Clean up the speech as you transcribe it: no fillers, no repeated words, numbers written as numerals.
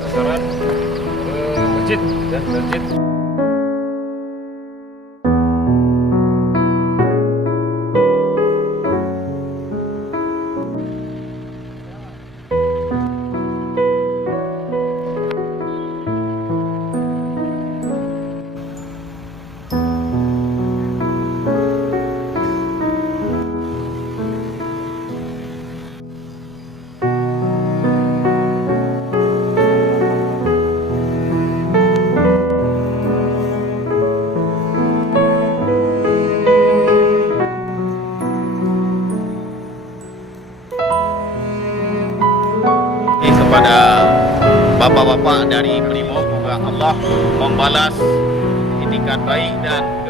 Sasaran masjid dan masjid. Kepada bapak-bapak dari Brimob, semoga Allah membalas itikat baik dan